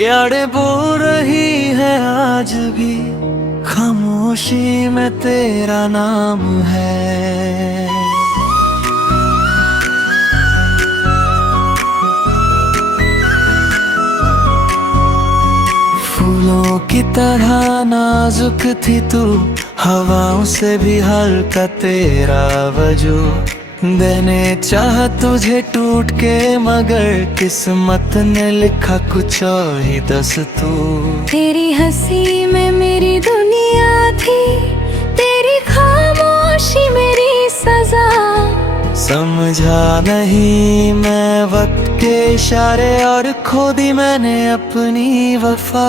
यादें बोल रही है आज भी, खामोशी में तेरा नाम है। फूलों की तरह नाजुक थी तू, हवाओं से भी हल्का तेरा वजूद। देने चाह तुझे टूट के, मगर किस्मत ने लिखा कुछ और ही दस्तूर। तेरी हंसी में मेरी दुनिया थी, तेरी खामोशी मेरी सजा। समझा नहीं मैं वक्त के इशारे, और खो दी मैंने अपनी वफा।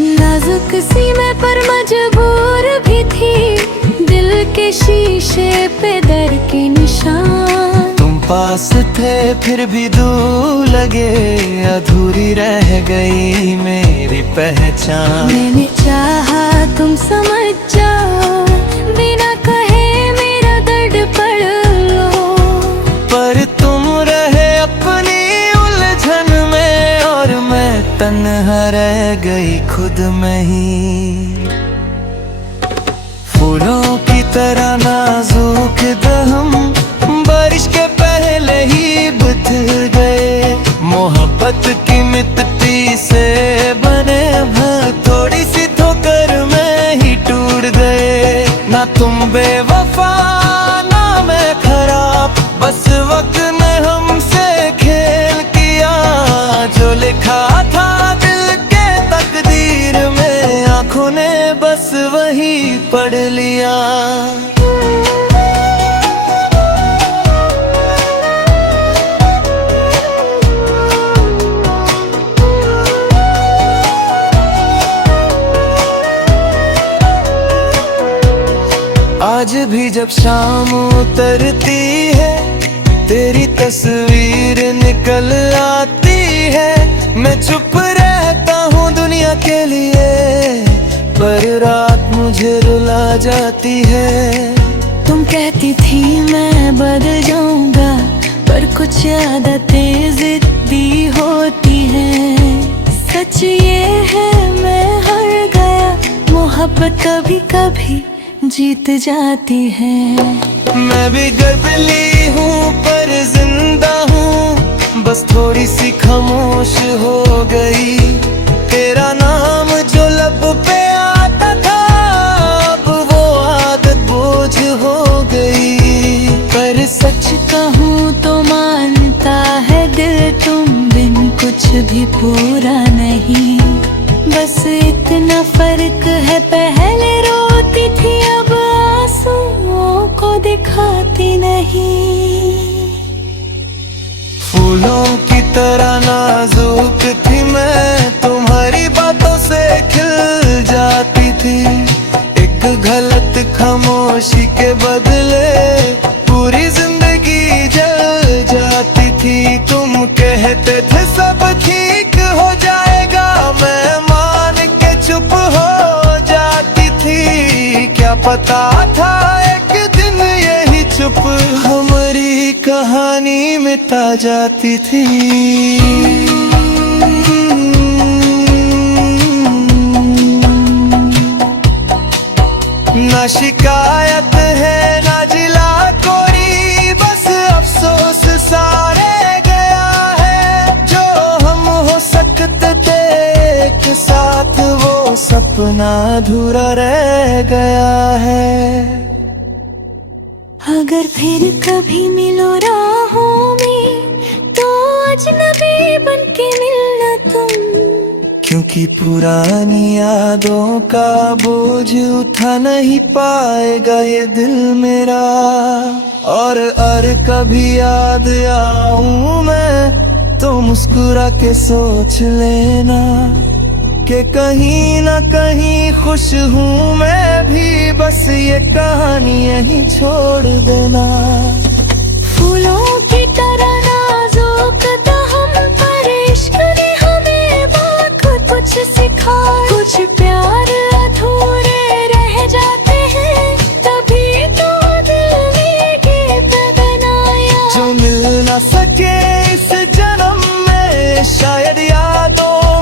नाजुक सी मैं पर मजबूर भी थी, दिल के शीशे पे दर के निशान। तुम पास थे फिर भी दूर लगे, अधूरी रह गई मेरी पहचान। मैंने चाहा तुम समझ जाओ, बिना कहे मेरा दर्द पढ़ लो। पर तुम रहे अपनी उलझन में, और मैं तन्हा रह गई खुद में ही। फूलों की तरह नाजुक दहम, बारिश के पहले ही बिखर गए। मोहब्बत की मिट्टी से बने घर, थोड़ी सी ठोकर में ही टूट गए। ना तुम बेवफा ना मैं खराब, बस वक्त ने हमसे खेल किया। जो लिखा था दिल के तकदीर में, आंखों ने बस वही पढ़ लिया। आज भी जब शाम उतरती है, तेरी तस्वीर निकल आती है। मैं चुप रहता हूँ दुनिया के लिए, पर रात मुझे रुला जाती है। तुम कहती थी मैं बदल जाऊंगा, पर कुछ आदतें जिद्दी होती हैं। सच ये है मैं हार गया, मोहब्बत कभी कभी जीत जाती है। मैं भी गजली हूँ पर जिंदा हूँ, बस थोड़ी सी खामोश हो गई। तेरा नाम जो लब पे आता था, अब वो आदत बोझ हो गई। पर सच कहूँ तो मानता है दिल, तुम बिन कुछ भी पूरा नहीं। बस इतना फर्क है, पहले रोती थी अब आंसुओं को दिखाती नहीं। फूलों की तरह नाजुक थी मैं, तुम्हारी बातों से खिल जाती थी। एक गलत खामोशी के बदले पूरी जिंदगी जल जाती थी। तुम कहते थे सब ठीक हो जाएगा, मैं मान के चुप हो जाती थी। क्या पता था एक दिन यही चुप हमारी कहानी मिटा जाती थी। ना शिकायत है ना जिला कोरी, बस अफसोस सारे गया है। जो हम हो सकते थे एक साथ, वो सपना अधूरा रह गया है। अगर फिर कभी मिलो राहों में, तो अजनबी बन के मिलना तुम। क्योंकि पुरानी यादों का बोझ उठा नहीं पाएगा ये दिल मेरा। और कभी याद आऊं मैं, तो मुस्कुरा के सोच लेना कि कहीं ना कहीं खुश हूँ मैं भी। बस ये कहानी यहीं छोड़ देना। फूलों की तरह नाजुक था हम, पर इश्क ने हमें बहुत कुछ सिखा। कुछ प्यार अधूरे रह जाते हैं, तभी तो दिल ने गीत बनाया। जो मिल ना सके इस जन्म में, शायद यादों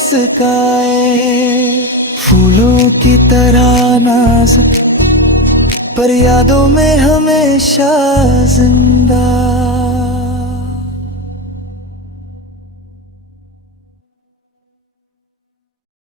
मुस्काए, फूलों की तरह नाजुक पर यादों में हमेशा जिंदा।